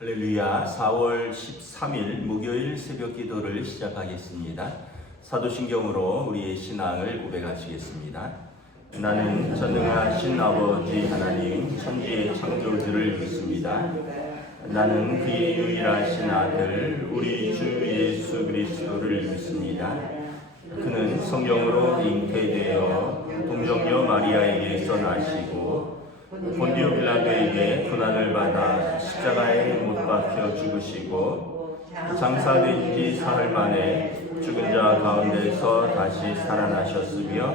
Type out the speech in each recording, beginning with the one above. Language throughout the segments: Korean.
할렐루야. 4월 13일 목요일 새벽 기도를 시작하겠습니다. 사도신경으로 우리의 신앙을 고백하시겠습니다. 나는 전능하신 아버지 하나님 천지의 창조주를 믿습니다. 나는 그의 유일하신 아들 우리 주 예수 그리스도를 믿습니다. 그는 성령으로 잉태되어 동정녀 마리아에게서 나시고 본디오 빌라도에게 고난을 받아 십자가에 못 박혀 죽으시고 장사된 지 사흘 만에 죽은 자 가운데서 다시 살아나셨으며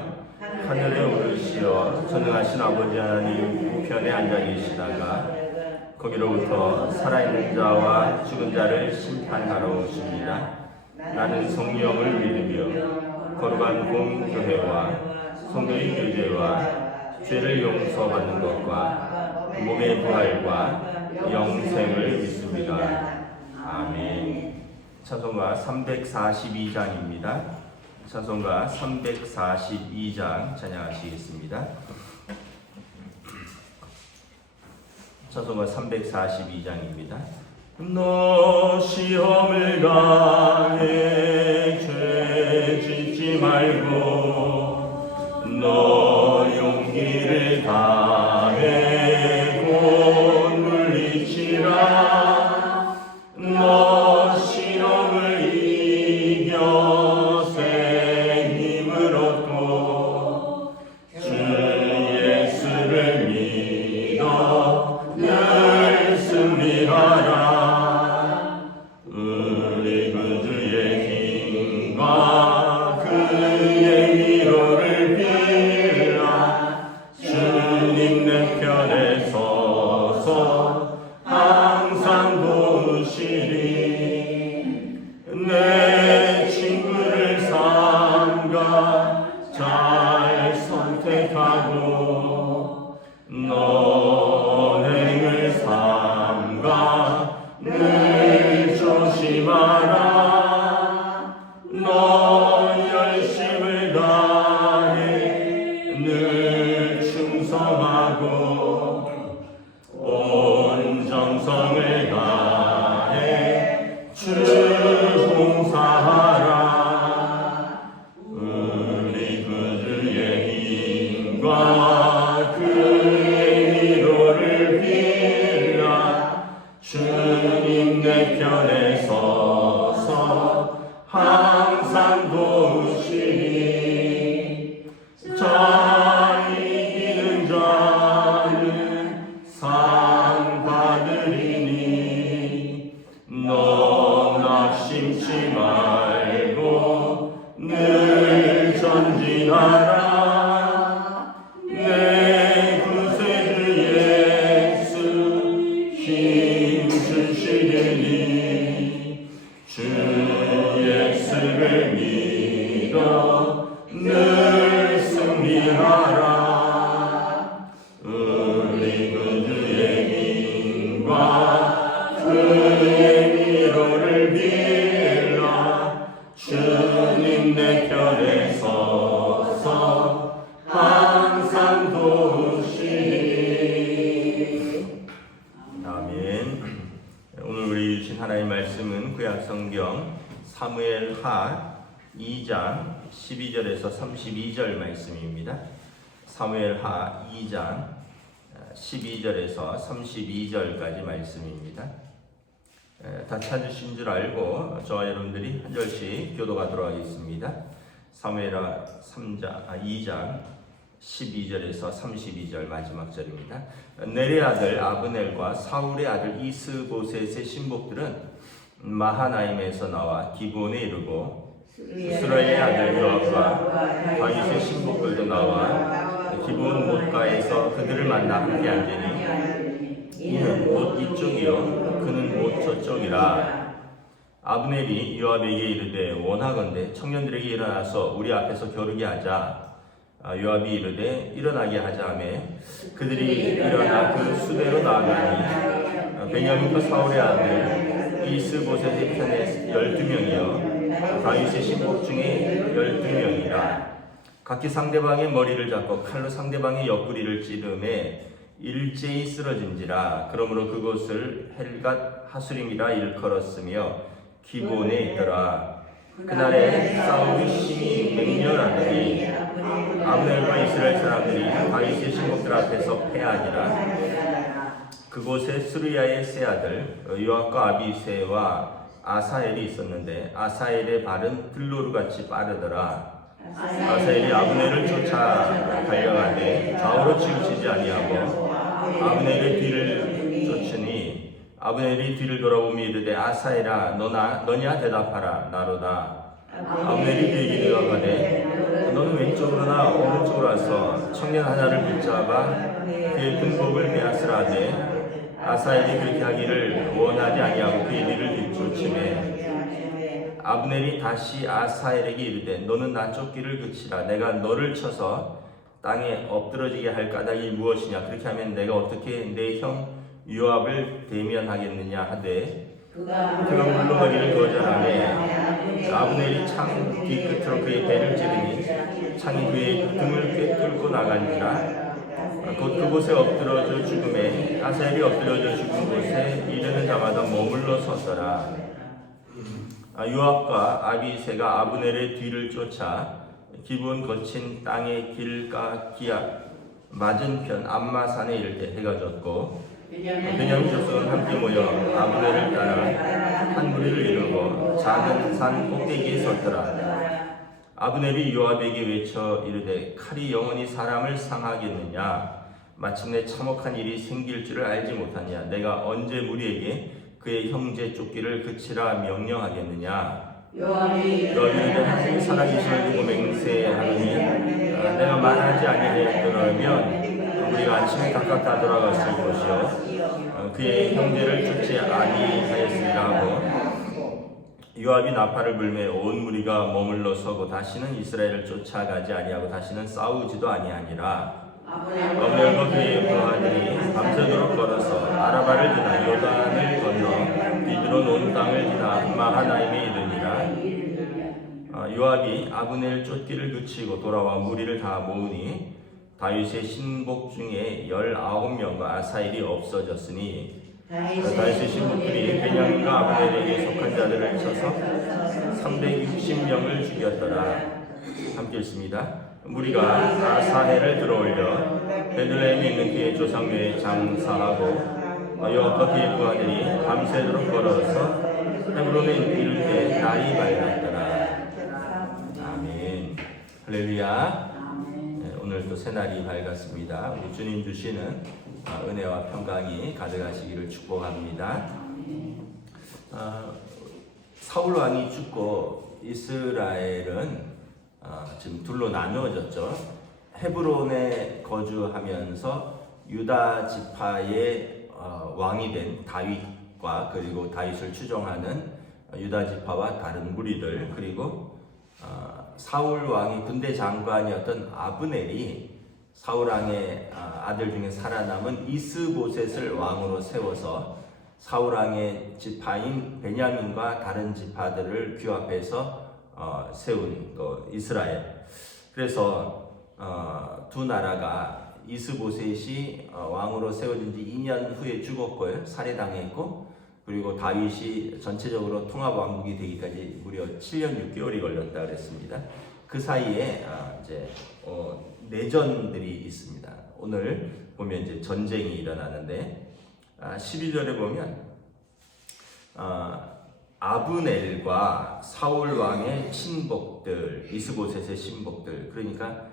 하늘에 오르시어 전능하신 아버지 하나님 우편에 앉아 계시다가 거기로부터 살아있는 자와 죽은 자를 심판하러 오십니다. 나는 성령을 믿으며 거룩한 공교회와 성도의 교제와 죄를 용서받는 것과 몸의 부활과 영생을 믿습니다. 아멘. 찬송가 342장입니다. 찬송가 342장 찬양하시겠습니다. 찬송가 342장입니다. 너 시험을 당해 죄 짓지 말고 너 용기를 다해 곧 물리치라. 너 시험을 이겨 새 힘을 얻고 주 예수를 믿어 늘 승리하라. 우리 구주의 힘과 그의 위로를 빌라. 주님 내 편에 서서 항상 도우시리. 내 친구를 삼가 잘 선택하고 너행을 삼가 늘 조심하라. 너 열심을 다해 늘 충성하고 온 정성을 다해 주 봉사하라. 우리 구주의 힘과 그의 위로를 빌라. 주님 내 편에 서서 항상 도우시니. 자 이기는 자는 상 받으리니. 너 낙심치 말고 늘 전진하라. 내 구세주 예수 힘 주시리니. 주 예수를 믿어 늘 승리하라. 우리 구주의 힘과 그의 위로를 빌라. 주님 내 편에 서서 항상 도우시니. 아멘. 오늘 우리 주신 하나님의 말씀은 구약성경 사무엘하 2장 12절에서 32절 말씀입니다. 사무엘하 2장 12절에서 32절까지 말씀입니다. 다 찾으신 줄 알고 저와 여러분들이 한 절씩 교도하도록 하겠습니다. 사무엘하 2장 12절에서 32절 마지막 절입니다. 넬의 아들 아브넬과 사울의 아들 이스보셋의 신복들은 마하나임에서 나와 기브온에 이르고 스라의 아들 요압과 다윗의 신복들도 나와 기브온 못가에서 그들을 만나 함께 앉으니 이는 못 이쪽이요 그는 못 저쪽이라. 아브넬이 요압에게 이르되 원하건대 청년들에게 일어나서 우리 앞에서 겨루게 하자. 요압이 이르되 일어나게 하자 하매 그들이 일어나 그 수대로 나아가니 베냐민과 사울의 아들 이스보셋의 편에 12명이요 다윗의 신복 중에 12명이라. 각기 상대방의 머리를 잡고 칼로 상대방의 옆구리를 찌르매 일제히 쓰러진지라. 그러므로 그곳을 헬갓 하수림이라 일컬었으며 기브온에 있더라. 그날에 싸움이 심히 맹렬하더니 아브넬과 이스라엘 사람들이 다윗의 신복들 앞에서 패하니라. 그곳에 스루야의 세 아들 요압과 아비새와 아사엘이 있었는데 아사엘의 발은 들노루같이 빠르더라. 아사엘이 아브넬을 쫓아 달려가되 좌우로 치우치지 아니하고 아브넬의 뒤를 쫓으니 아브넬이 뒤를 돌아보며 이르되 아사엘아 너냐 대답하라. 나로다. 아브넬이 그에게 대답하되 너는 왼쪽으로나 오른쪽으로 와서 청년 하나를 붙잡아 그의 군복을 빼앗으라 하되 아사엘이 그렇게 하기를 원하지 아니하고 그의 뒤를 뒤쫓으매 아브넬이 다시 아사엘에게 이르되 너는 나 쫓기를 그치라. 내가 너를 쳐서 땅에 엎드러지게 할 까닭이 무엇이냐. 그렇게 하면 내가 어떻게 내 형 요압을 대면하겠느냐 하되 그가 물러가기를 거절하매 아브넬이 창 뒤끝으로 그의 배를 찌르니 창이 그의 등을 꿰뚫고 나간지라. 곧 그곳에 엎드러져 죽음에 아사엘이 엎드러져 죽은 곳에 이르는 자마다 머물러 섰더라. 요압과 아비새가 아브넬의 뒤를 쫓아 기브온 거친 땅의 길가 기압 맞은편 암마산에 이를 때 해가 졌고 베냐민 족속은 함께 모여 아브넬을 따라 한 무리를 이루고 작은 산 꼭대기에 섰더라. 아브넬이 요압에게 외쳐 이르되 칼이 영원히 사람을 상하겠느냐. 마침내 참혹한 일이 생길 줄을 알지 못하냐. 내가 언제 무리에게 그의 형제 쫓기를 그치라 명령하겠느냐. 요압이 이르되 살아계심을 두고 맹세하노니 내가 말하지 아니하였더라면 우리가 아침에 각각 다 돌아갔을 것이요 그의 형제를 쫓지 아니하였으리라 하고 요압이 나팔을 불매 온 무리가 머물러 서고 다시는 이스라엘을 쫓아가지 아니하고 다시는 싸우지도 아니하니라. 아브넬과 그의 부하들이 밤새도록 걸어서 아라바를 지나 요단을 건너 비드론 온 땅을 지나 마하나임에 이르니라. 요압이 아브넬 쫓기를 그치고 돌아와 무리를 다 모으니 다윗의 신복 중에 19명과 아사엘이 없어졌으니 다윗의 신복들이 베냐민과 아브넬에게 속한 자들을 쳐서 360명을 죽였더라. 함께 읽습니다. 무리가 아사헬을 들어올려 베들레헴에 있는 그의 조상묘에 장사하고 요압과 그의 부하들이 밤새도록 걸어서 헤브론에 이를 때 날이 밝았더라. 아멘. 할렐루야. 네, 오늘 또 새날이 밝았습니다. 우리 주님 주시는 은혜와 평강이 가득하시기를 축복합니다. 사울 왕이 죽고 이스라엘은 지금 둘로 나누어졌죠. 헤브론에 거주하면서 유다 지파의 왕이 된 다윗과 그리고 다윗을 추종하는 유다 지파와 다른 무리들 그리고 사울 왕의 군대 장관이었던 아브넬이 사울 왕의 아들 중에 살아남은 이스보셋을 왕으로 세워서 사울 왕의 지파인 베냐민과 다른 지파들을 규합해서 세운 이스라엘. 그래서 두 나라가 이스보셋이 왕으로 세워진 지 2년 후에 죽었고요. 살해당했고 그리고 다윗이 전체적으로 통합왕국이 되기까지 무려 7년 6개월이 걸렸다 그랬습니다. 그 사이에 이제 내전들이 있습니다. 오늘 보면 이제 전쟁이 일어나는데 12절에 보면 아브넬과 사울 왕의 신복들, 이스보셋의 신복들, 그러니까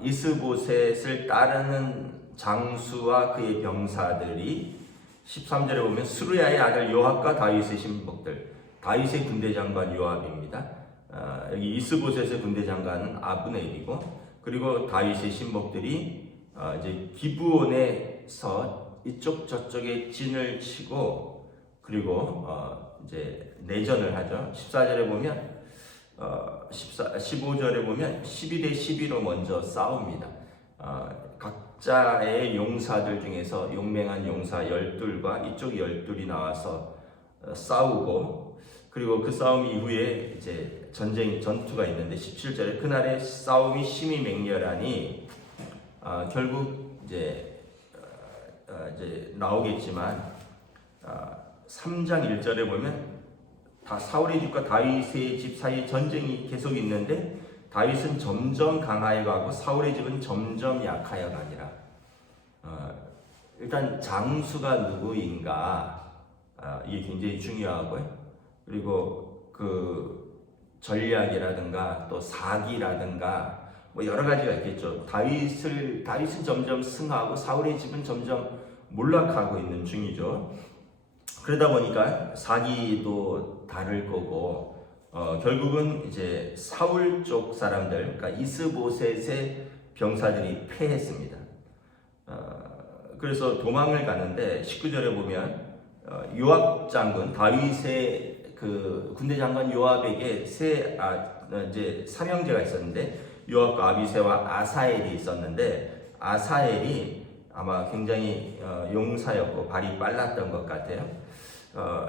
이스보셋을 따르는 장수와 그의 병사들이 13절에 보면 스루야의 아들 요압과 다윗의 신복들, 다윗의 군대 장관 요압입니다. 여기 이스보셋의 군대 장관은 아브넬이고, 그리고 다윗의 신복들이 이제 기브온에서 이쪽 저쪽에 진을 치고, 그리고 이제 내전을 하죠. 14절에 보면 15절에 보면 12대 12로 먼저 싸웁니다. 각자의 용사들 중에서 용맹한 용사 12과 이쪽 12이 나와서 싸우고, 그리고 그 싸움 이후에 이제 전투가 있는데 17절에 그날의 싸움이 심히 맹렬하니 결국 이제 이제 나오겠지만 3장 1절에 보면 다 사울의 집과 다윗의 집 사이에 전쟁이 계속 있는데 다윗은 점점 강하여 가고 사울의 집은 점점 약하여 가니라. 일단 장수가 누구인가 이게 굉장히 중요하고요. 그리고 그 전략이라든가 또 사기라든가 뭐 여러 가지가 있겠죠. 다윗은 점점 승하고 사울의 집은 점점 몰락하고 있는 중이죠. 그러다 보니까 사기도 다를 거고 결국은 이제 사울 쪽 사람들, 그러니까 이스보셋의 병사들이 패했습니다. 그래서 도망을 가는데 19절에 보면 요압 장군, 다윗의 그 군대 장관 요압에게 이제 삼형제가 있었는데 요압과 아비새와 아사엘이 있었는데 아사엘이 아마 굉장히 용사였고 발이 빨랐던 것 같아요.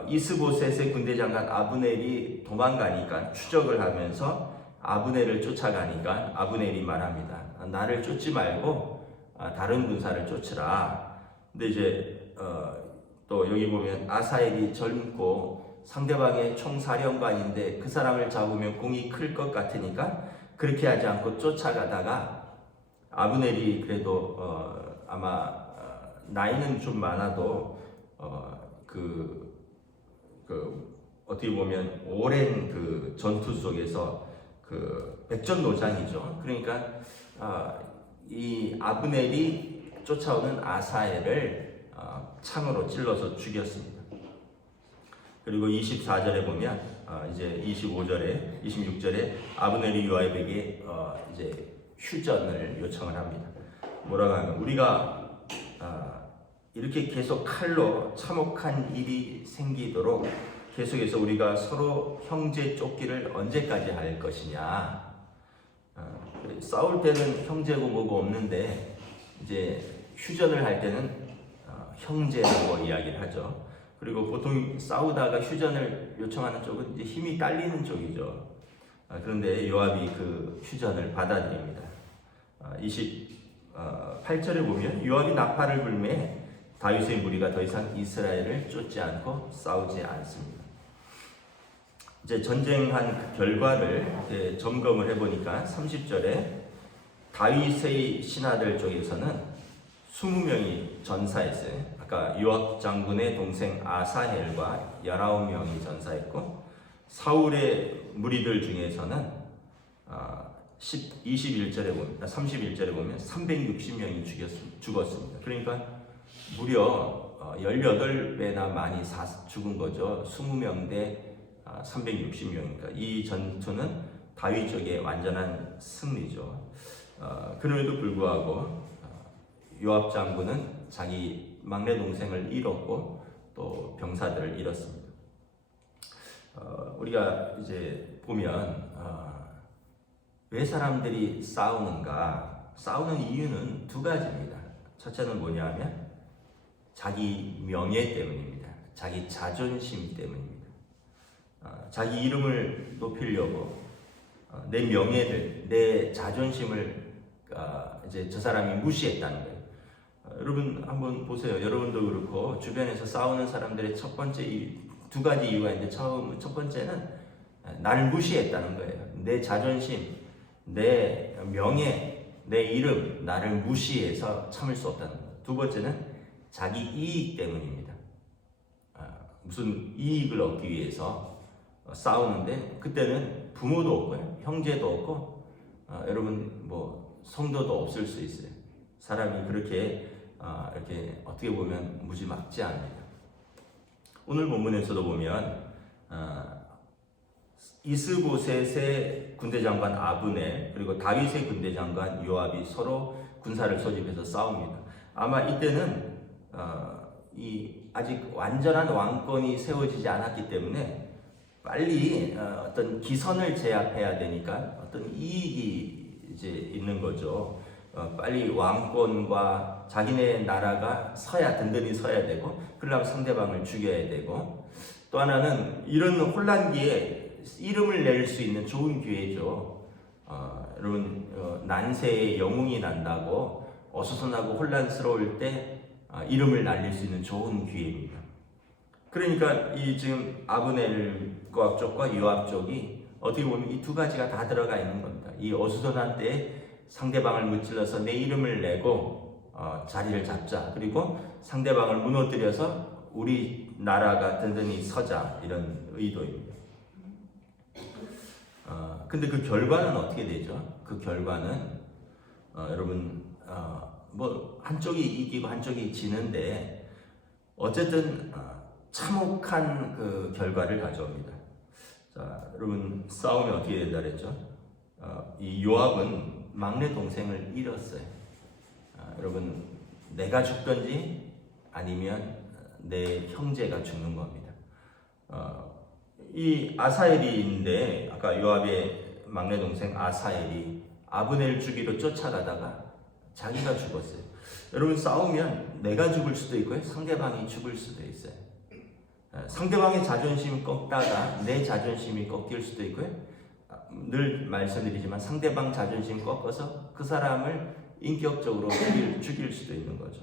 이스보셋의 군대 장관 아브넬이 도망가니까 추적을 하면서 아브넬을 쫓아가니까 아브넬이 말합니다. 나를 쫓지 말고 다른 군사를 쫓으라. 근데 이제 또 여기 보면 아사엘이 젊고 상대방의 총사령관인데 그 사람을 잡으면 공이 클 것 같으니까 그렇게 하지 않고 쫓아가다가 아브넬이 그래도 아마 나이는 좀 많아도 어떻게 보면 오랜 그 전투 속에서 그 백전노장이죠. 그러니까 이 아브넬이 쫓아오는 아사엘을 창으로 찔러서 죽였습니다. 그리고 24절에 보면 이제 25절에 26절에 아브넬이 요압에게 이제 휴전을 요청을 합니다. 뭐라고 하면 우리가 이렇게 계속 칼로 참혹한 일이 생기도록 계속해서 우리가 서로 형제 쫓기를 언제까지 할 것이냐. 싸울 때는 형제고 뭐고 없는데 이제 휴전을 할 때는 형제라고 이야기를 하죠. 그리고 보통 싸우다가 휴전을 요청하는 쪽은 이제 힘이 딸리는 쪽이죠. 그런데 요압이 그 휴전을 받아들입니다. 28절에 보면 요압이 나팔을 불매 다윗의 무리가 더 이상 이스라엘을 쫓지 않고 싸우지 않습니다. 이제 전쟁한 그 결과를 점검을 해보니까 30절에 다윗의 신하들 쪽에서는 20명이 전사했어요. 아까 요압 장군의 동생 아사헬과 19명이 전사했고 사울의 무리들 중에서는 21절에 보면 31절에 보면 360명이 죽었습니다. 그러니까 무려 18배나 많이 죽은 거죠. 20명 대 360명이니까 이 전투는 다윗 쪽의 완전한 승리죠. 그럼에도 불구하고 요압 장군은 자기 막내 동생을 잃었고 또 병사들을 잃었습니다. 우리가 이제 보면 왜 사람들이 싸우는가? 싸우는 이유는 두 가지입니다. 첫째는 뭐냐면 자기 명예 때문입니다. 자기 자존심 때문입니다. 자기 이름을 높이려고 내 명예를, 내 자존심을 이제 저 사람이 무시했다는 거예요. 여러분 한번 보세요. 여러분도 그렇고 주변에서 싸우는 사람들의 첫 번째 두 가지 이유가 있는데 첫 번째는 나를 무시했다는 거예요. 내 자존심, 내 명예, 내 이름, 나를 무시해서 참을 수 없다는 거예요. 두 번째는 자기 이익 때문입니다. 무슨 이익을 얻기 위해서 싸우는데 그때는 부모도 없고요, 형제도 없고 여러분 뭐 성도도 없을 수 있어요. 사람이 그렇게 이렇게 어떻게 보면 무지막지합니다. 오늘 본문에서도 보면 이스보셋의 군대 장관 아브넬 그리고 다윗의 군대 장관 요압이 서로 군사를 소집해서 싸웁니다. 아마 이때는 아직 완전한 왕권이 세워지지 않았기 때문에 빨리 어떤 기선을 제압해야 되니까 어떤 이익이 이제 있는 거죠. 빨리 왕권과 자기네 나라가 든든히 서야 되고, 그러려면 상대방을 죽여야 되고, 또 하나는 이런 혼란기에 이름을 낼 수 있는 좋은 기회죠. 여러분 난세에 영웅이 난다고 어수선하고 혼란스러울 때 이름을 날릴 수 있는 좋은 기회입니다. 그러니까 이 지금 아브넬과 쪽과 요압 쪽이 어떻게 보면 이 두 가지가 다 들어가 있는 겁니다. 이 어수선한 때에 상대방을 무찔러서 내 이름을 내고 자리를 잡자. 그리고 상대방을 무너뜨려서 우리 나라가 든든히 서자. 이런 의도입니다. 근데 그 결과는 어떻게 되죠? 그 결과는 여러분 뭐 한쪽이 이기고 한쪽이 지는데 어쨌든 참혹한 그 결과를 가져옵니다. 자, 여러분 싸움이 어떻게 된다 그랬죠? 이 요압은 막내 동생을 잃었어요. 여러분 내가 죽든지 아니면 내 형제가 죽는 겁니다. 이 아사엘인데 아까 요압의 막내 동생 아사엘이 아브넬 죽이러 쫓아가다가 자기가 죽었어요. 여러분 싸우면 내가 죽을 수도 있고요, 상대방이 죽을 수도 있어요. 상대방의 자존심이 꺾다가 내 자존심이 꺾일 수도 있고요. 늘 말씀드리지만 상대방 자존심 꺾어서 그 사람을 인격적으로 죽일 수도 있는 거죠.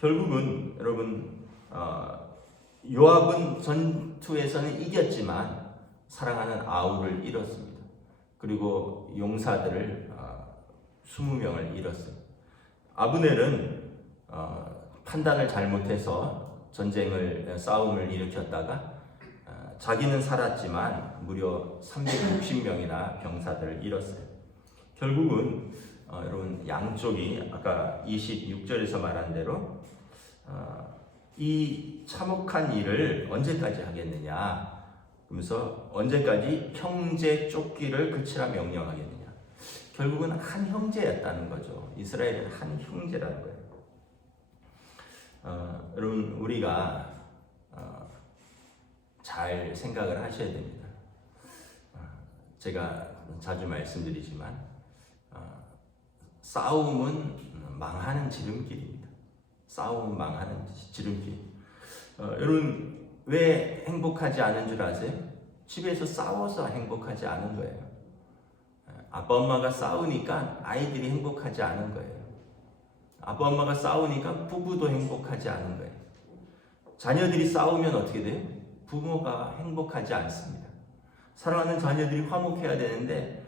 결국은 여러분 요압은 전투에서는 이겼지만 사랑하는 아우를 잃었습니다. 그리고 용사들을 20명을 잃었어요. 아브넬은 판단을 잘못해서 싸움을 일으켰다가 자기는 살았지만 무려 360명이나 병사들을 잃었어요. 결국은 여러분 양쪽이 아까 26절에서 말한 대로 이 참혹한 일을 언제까지 하겠느냐, 그러면서 언제까지 형제 쫓기를 그치라 명령하겠느냐. 결국은 한 형제였다는 거죠. 이스라엘은 한 형제라는 거예요. 여러분 우리가 잘 생각을 하셔야 됩니다. 제가 자주 말씀드리지만 싸움은 망하는 지름길입니다. 싸움은 망하는 지름길. 여러분 왜 행복하지 않은 줄 아세요? 집에서 싸워서 행복하지 않은 거예요. 아빠 엄마가 싸우니까 아이들이 행복하지 않은 거예요. 아빠 엄마가 싸우니까 부부도 행복하지 않은 거예요. 자녀들이 싸우면 어떻게 돼요? 부모가 행복하지 않습니다. 사랑하는 자녀들이 화목해야 되는데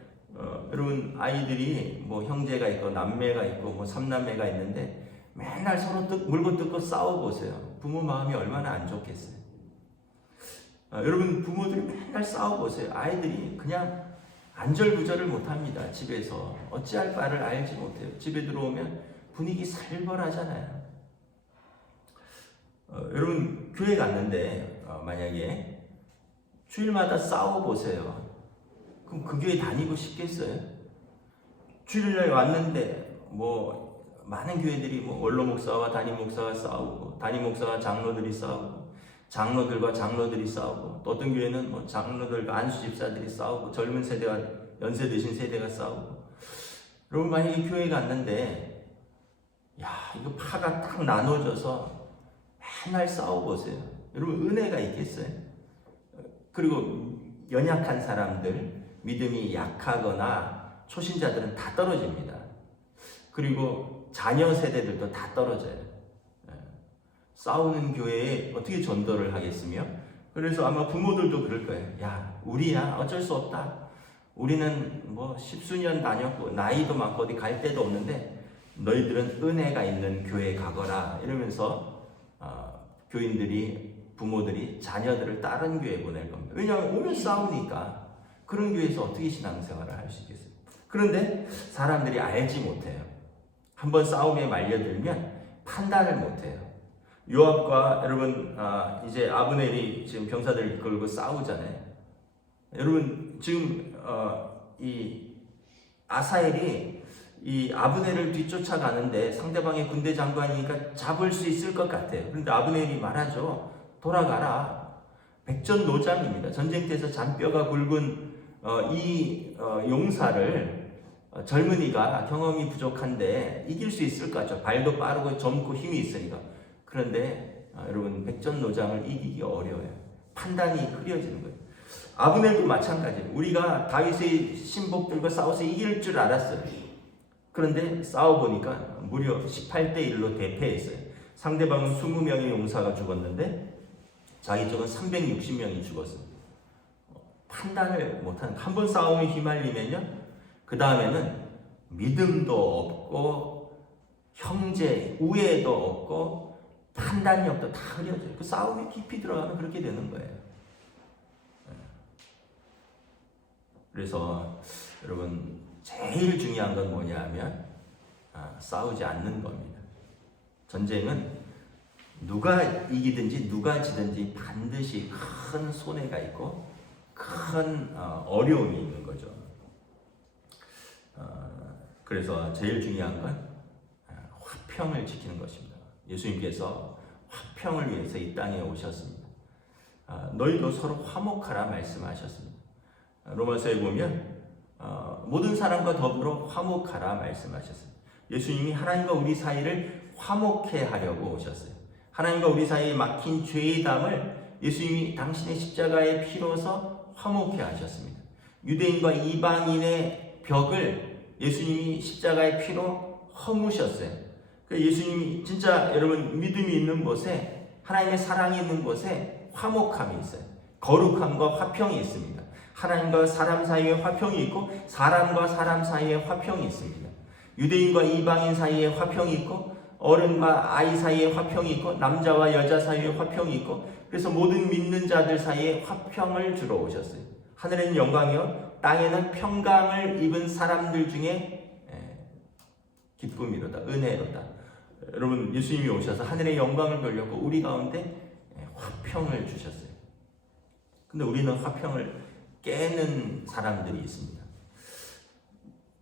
여러분 아이들이 뭐 형제가 있고 남매가 있고 뭐 삼남매가 있는데 맨날 서로 물고 뜯고 싸워보세요. 부모 마음이 얼마나 안 좋겠어요. 여러분 부모들이 맨날 싸워보세요. 아이들이 그냥 안절부절을 못합니다. 집에서 어찌할 바를 알지 못해요. 집에 들어오면 분위기 살벌하잖아요. 여러분 교회 갔는데 만약에 주일마다 싸워보세요. 그럼 그 교회 다니고 싶겠어요? 주일날 왔는데 뭐 많은 교회들이 뭐 원로 목사와 담임 목사가 싸우고 담임 목사와 장로들이 싸우고 장로들과 장로들이 싸우고 또 어떤 교회는 뭐 장로들과 안수 집사들이 싸우고 젊은 세대와 연세 드신 세대가 싸우고. 여러분 만약에 교회 갔는데 이거 파가 딱 나눠져서 맨날 싸워보세요. 여러분 은혜가 있겠어요? 그리고 연약한 사람들, 믿음이 약하거나 초신자들은 다 떨어집니다. 그리고 자녀 세대들도 다 떨어져요. 싸우는 교회에 어떻게 전도를 하겠으며, 그래서 아마 부모들도 그럴 거예요. 우리야 어쩔 수 없다. 우리는 뭐 십수년 다녔고 나이도 많고 어디 갈 데도 없는데 너희들은 은혜가 있는 교회에 가거라. 이러면서 교인들이, 부모들이 자녀들을 다른 교회에 보낼 겁니다. 왜냐하면 오면 싸우니까. 그런 교회에서 어떻게 신앙생활을 할 수 있겠어요? 그런데 사람들이 알지 못해요. 한번 싸움에 말려들면 판단을 못해요. 요압과 여러분 이제 아브넬이 지금 병사들을 이끌고 싸우잖아요. 여러분 지금 이 아사엘이 이 아브넬을 뒤쫓아가는데 상대방의 군대 장관이니까 잡을 수 있을 것 같아요. 그런데 아브넬이 말하죠. 돌아가라. 백전노장입니다. 전쟁터에서 잔뼈가 굵은 이 용사를 젊은이가 경험이 부족한데 이길 수 있을 것 같죠. 발도 빠르고 젊고 힘이 있으니까. 그런데 여러분 백전노장을 이기기 어려워요. 판단이 흐려지는 거예요. 아브넬도 마찬가지예요. 우리가 다윗의 신복들과 싸워서 이길 줄 알았어요. 그런데 싸워보니까 무려 18대 1로 대패했어요. 상대방은 20명의 용사가 죽었는데 자기 쪽은 360명이 죽었어요. 판단을 못하는, 한 번 싸움에 휘말리면요, 그 다음에는 믿음도 없고 형제 우애도 없고 판단력도 다 흐려져요. 그 싸움에 깊이 들어가면 그렇게 되는 거예요. 그래서 여러분, 제일 중요한 건 뭐냐 하면 싸우지 않는 겁니다. 전쟁은 누가 이기든지 누가 지든지 반드시 큰 손해가 있고 큰 어려움이 있는 거죠. 그래서 제일 중요한 건 화평을 지키는 것입니다. 예수님께서 화평을 위해서 이 땅에 오셨습니다. 너희도 서로 화목하라 말씀하셨습니다. 로마서에 보면 모든 사람과 더불어 화목하라 말씀하셨습니다. 예수님이 하나님과 우리 사이를 화목해 하려고 오셨어요. 하나님과 우리 사이에 막힌 죄의 담을 예수님이 당신의 십자가의 피로서 화목해 하셨습니다. 유대인과 이방인의 벽을 예수님이 십자가의 피로 허무셨어요. 예수님이 진짜 여러분, 믿음이 있는 곳에, 하나님의 사랑이 있는 곳에 화목함이 있어요. 거룩함과 화평이 있습니다. 하나님과 사람 사이에 화평이 있고 사람과 사람 사이에 화평이 있습니다. 유대인과 이방인 사이에 화평이 있고 어른과 아이 사이에 화평이 있고 남자와 여자 사이에 화평이 있고, 그래서 모든 믿는 자들 사이에 화평을 주러 오셨어요. 하늘에는 영광이요 땅에는 평강을 입은 사람들 중에 기쁨이로다, 은혜로다. 여러분, 예수님이 오셔서 하늘의 영광을 돌렸고 우리 가운데 화평을 주셨어요. 근데 우리는 화평을 깨는 사람들이 있습니다.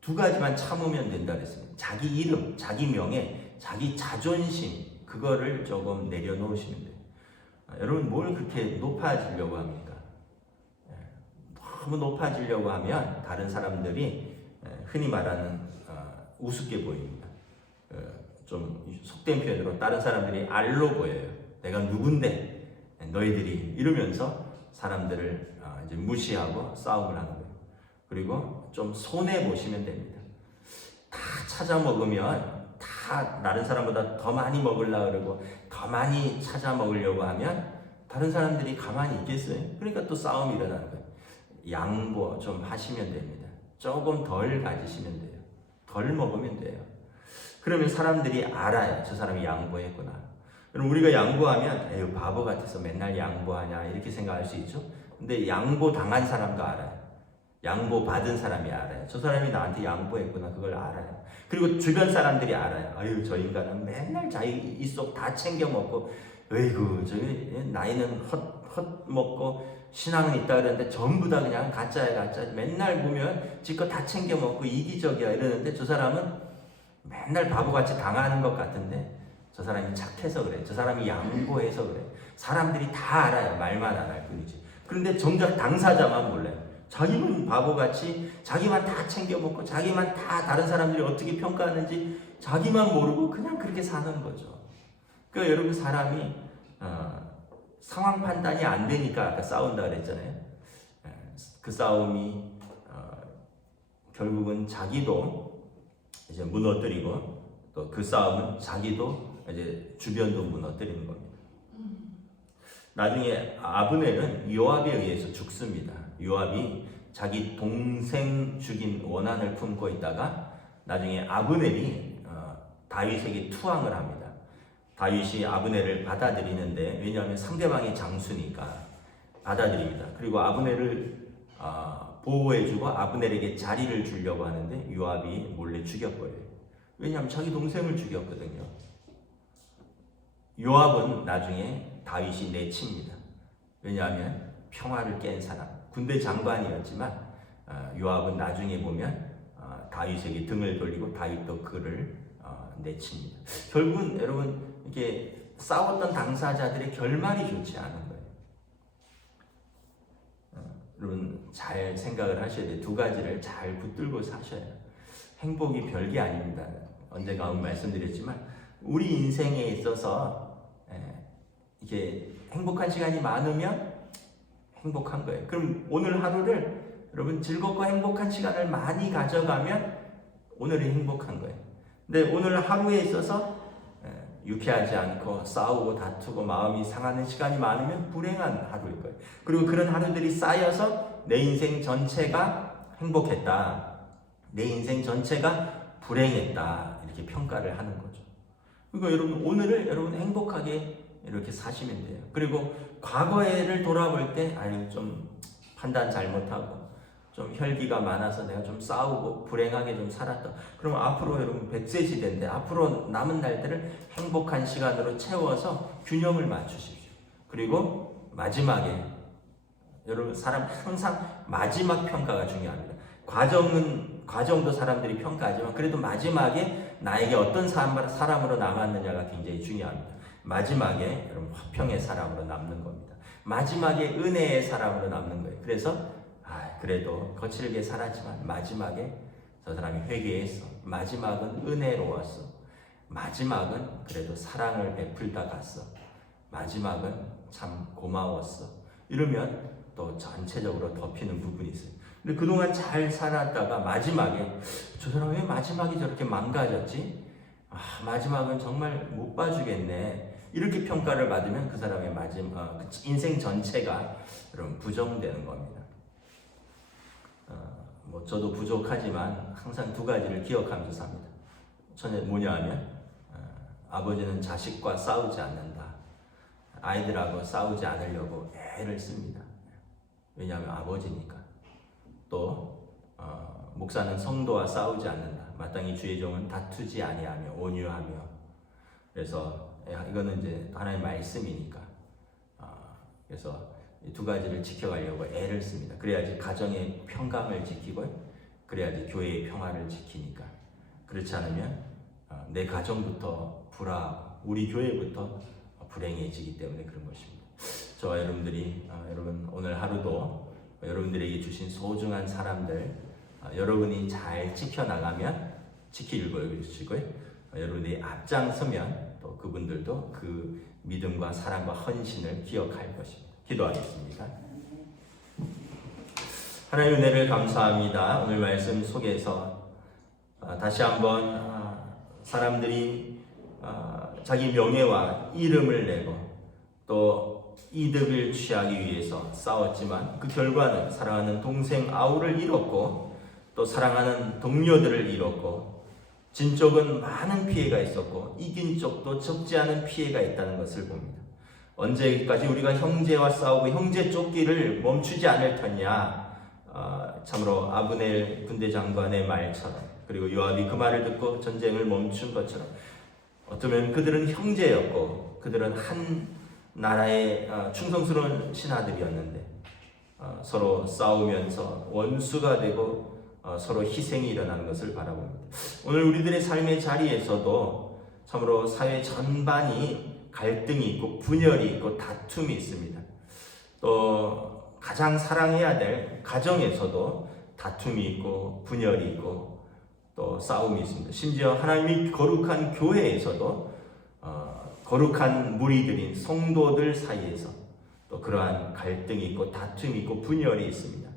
두 가지만 참으면 된다 그랬습니다. 자기 이름, 자기 명예, 자기 자존심, 그거를 조금 내려놓으시면 돼요. 여러분, 뭘 그렇게 높아지려고 합니까? 너무 높아지려고 하면 다른 사람들이 흔히 말하는 우습게 보입니다. 좀 속된 표현으로 다른 사람들이 알로 보여요. 내가 누군데 너희들이, 이러면서 사람들을 이제 무시하고 싸움을 하는 거예요. 그리고 좀 손해 보시면 됩니다. 다 찾아 먹으면, 다 다른 사람보다 더 많이 먹으려고 그러고 더 많이 찾아 먹으려고 하면 다른 사람들이 가만히 있겠어요? 그러니까 또 싸움이 일어나는 거예요. 양보 좀 하시면 됩니다. 조금 덜 가지시면 돼요. 덜 먹으면 돼요. 그러면 사람들이 알아요. 저 사람이 양보했구나. 그럼 우리가 양보하면 에휴, 바보 같아서 맨날 양보하냐 이렇게 생각할 수 있죠. 근데 양보 당한 사람도 알아요. 양보 받은 사람이 알아요. 저 사람이 나한테 양보했구나, 그걸 알아요. 그리고 주변 사람들이 알아요. 아유, 저 인간은 맨날 자기 입속 다 챙겨 먹고, 어이구, 저기 나이는 헛 먹고 신앙은 있다 그러는데 전부 다 그냥 가짜야, 가짜. 맨날 보면 지껏 다 챙겨 먹고 이기적이야 이러는데 저 사람은 맨날 바보같이 당하는 것 같은데 저 사람이 착해서 그래. 저 사람이 양보해서 그래. 사람들이 다 알아요. 말만 안 할 뿐이지. 그런데 정작 당사자만 몰라요. 자기만 바보같이 자기만 다 챙겨 먹고 자기만 다 다른 사람들이 어떻게 평가하는지 자기만 모르고 그냥 그렇게 사는 거죠. 그러니까 여러분, 사람이 상황 판단이 안 되니까 아까 싸운다 그랬잖아요. 그 싸움이 결국은 자기도 이제 무너뜨리고 또 그 싸움은 자기도 이제 주변도 무너뜨리는 겁니다. 나중에 아브넬은 요압에 의해서 죽습니다. 요압이 자기 동생 죽인 원한을 품고 있다가 나중에 아브넬이 다윗에게 투항을 합니다. 다윗이 아브넬을 받아들이는데, 왜냐하면 상대방이 장수니까 받아들입니다. 그리고 아브넬을 보호해주고 아브넬에게 자리를 주려고 하는데 요압이 몰래 죽여버려요. 왜냐하면 자기 동생을 죽였거든요. 요압은 나중에 다윗이 내칩니다. 왜냐하면 평화를 깬 사람, 군대 장관이었지만 요압은 나중에 보면 다윗에게 등을 돌리고 다윗도 그를 내칩니다. 결국은 여러분, 이게 싸웠던 당사자들의 결말이 좋지 않은 거예요. 여러분, 잘 생각을 하셔야 돼요. 두 가지를 잘 붙들고 사셔야 돼요. 행복이 별게 아닙니다. 언젠가 한번 말씀드렸지만 우리 인생에 있어서 이게 행복한 시간이 많으면 행복한 거예요. 그럼 오늘 하루를 여러분 즐겁고 행복한 시간을 많이 가져가면 오늘이 행복한 거예요. 근데 오늘 하루에 있어서 유쾌하지 않고 싸우고 다투고 마음이 상하는 시간이 많으면 불행한 하루일 거예요. 그리고 그런 하루들이 쌓여서 내 인생 전체가 행복했다, 내 인생 전체가 불행했다, 이렇게 평가를 하는 거죠. 그러니까 여러분, 오늘을 여러분 행복하게 이렇게 사시면 돼요. 그리고 과거를 돌아볼 때 아유 좀 판단 잘못하고 좀 혈기가 많아서 내가 좀 싸우고 불행하게 좀 살았다. 그럼 앞으로 여러분 100세 시대인데 앞으로 남은 날들을 행복한 시간으로 채워서 균형을 맞추십시오. 그리고 마지막에 여러분, 사람 항상 마지막 평가가 중요합니다. 과정도 사람들이 평가하지만 그래도 마지막에 나에게 어떤 사람으로 남았느냐가 굉장히 중요합니다. 마지막에 여러분 화평의 사람으로 남는 겁니다. 마지막에 은혜의 사람으로 남는 거예요. 그래서 그래도 거칠게 살았지만 마지막에 저 사람이 회개했어, 마지막은 은혜로웠어, 마지막은 그래도 사랑을 베풀다 갔어, 마지막은 참 고마웠어, 이러면 또 전체적으로 덮이는 부분이 있어요. 근데 그동안 잘 살았다가 마지막에 저 사람 왜 마지막이 저렇게 망가졌지? 마지막은 정말 못 봐주겠네, 이렇게 평가를 받으면 그 사람의 마지막 인생 전체가 여러분 부정되는 겁니다. 저도 부족하지만 항상 두 가지를 기억하면서 삽니다. 첫째 뭐냐 하면 아버지는 자식과 싸우지 않는다. 아이들하고 싸우지 않으려고 애를 씁니다. 왜냐하면 아버지니까. 또 목사는 성도와 싸우지 않는다. 마땅히 주의 종은 다투지 아니하며 온유하며. 그래서 이거는 이제 하나님의 말씀이니까. 그래서 이 두 가지를 지켜가려고 애를 씁니다. 그래야지 가정의 평강을 지키고 그래야지 교회의 평화를 지키니까. 그렇지 않으면 내 가정부터 불화하고 우리 교회부터 불행해지기 때문에 그런 것입니다. 저와 여러분들이 여러분 오늘 하루도 여러분들에게 주신 소중한 사람들 여러분이 잘 지켜나가면 지킬 것이고요. 여러분들이 앞장서면 또 그분들도 그 믿음과 사랑과 헌신을 기억할 것입니다. 기도하겠습니다. 하나님의 은혜를 감사합니다. 오늘 말씀 속에서 다시 한번 사람들이 자기 명예와 이름을 내고 또 이득을 취하기 위해서 싸웠지만 그 결과는 사랑하는 동생 아우를 잃었고 또 사랑하는 동료들을 잃었고 진 쪽은 많은 피해가 있었고 이긴 쪽도 적지 않은 피해가 있다는 것을 봅니다. 언제까지 우리가 형제와 싸우고 형제 쫓기를 멈추지 않을 터냐. 참으로 아브넬 군대 장관의 말처럼 그리고 요압이 그 말을 듣고 전쟁을 멈춘 것처럼 어쩌면 그들은 형제였고 그들은 한 나라의 충성스러운 신하들이었는데 서로 싸우면서 원수가 되고 서로 희생이 일어나는 것을 바라봅니다. 오늘 우리들의 삶의 자리에서도 참으로 사회 전반이 갈등이 있고 분열이 있고 다툼이 있습니다. 또 가장 사랑해야 될 가정에서도 다툼이 있고 분열이 있고 또 싸움이 있습니다. 심지어 하나님이 거룩한 교회에서도 거룩한 무리들인 성도들 사이에서 또 그러한 갈등이 있고 다툼이 있고 분열이 있습니다.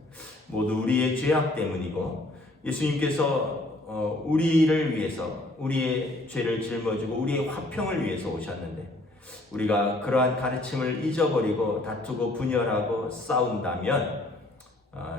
모두 우리의 죄악 때문이고 예수님께서 우리를 위해서 우리의 죄를 짊어지고 우리의 화평을 위해서 오셨는데 우리가 그러한 가르침을 잊어버리고 다투고 분열하고 싸운다면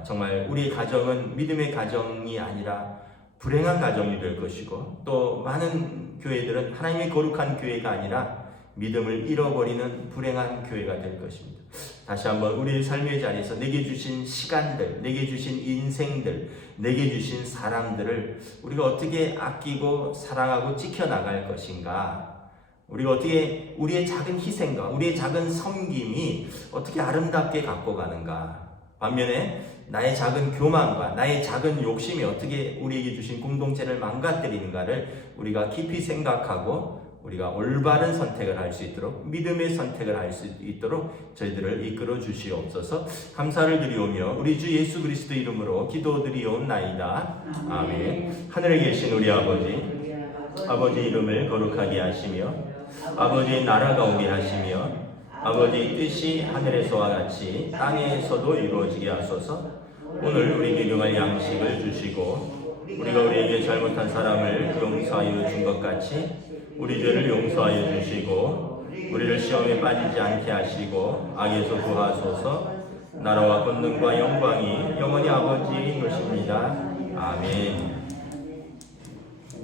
정말 우리의 가정은 믿음의 가정이 아니라 불행한 가정이 될 것이고 또 많은 교회들은 하나님의 거룩한 교회가 아니라 믿음을 잃어버리는 불행한 교회가 될 것입니다. 다시 한번 우리의 삶의 자리에서 내게 주신 시간들, 내게 주신 인생들, 내게 주신 사람들을 우리가 어떻게 아끼고 사랑하고 지켜나갈 것인가, 우리가 어떻게 우리의 작은 희생과 우리의 작은 섬김이 어떻게 아름답게 갖고 가는가, 반면에 나의 작은 교만과 나의 작은 욕심이 어떻게 우리에게 주신 공동체를 망가뜨리는가를 우리가 깊이 생각하고 우리가 올바른 선택을 할 수 있도록 믿음의 선택을 할 수 있도록 저희들을 이끌어 주시옵소서. 감사를 드리오며 우리 주 예수 그리스도 이름으로 기도드리옵나이다. 아멘. 하늘에 계신 우리 아버지 이름을 거룩하게 하시며 아버지의 나라가 오게 하시며 아버지의 뜻이 하늘에서와 같이 땅에서도 이루어지게 하소서. 오늘 우리에게 용할 양식을 주시고 우리가 우리에게 잘못한 사람을 용서하여 준 것 같이 우리 죄를 용서하여 주시고 우리를 시험에 빠지지 않게 하시고 악에서 구하소서. 나라와 권능과 영광이 영원히 아버지인 것입니다. 아멘.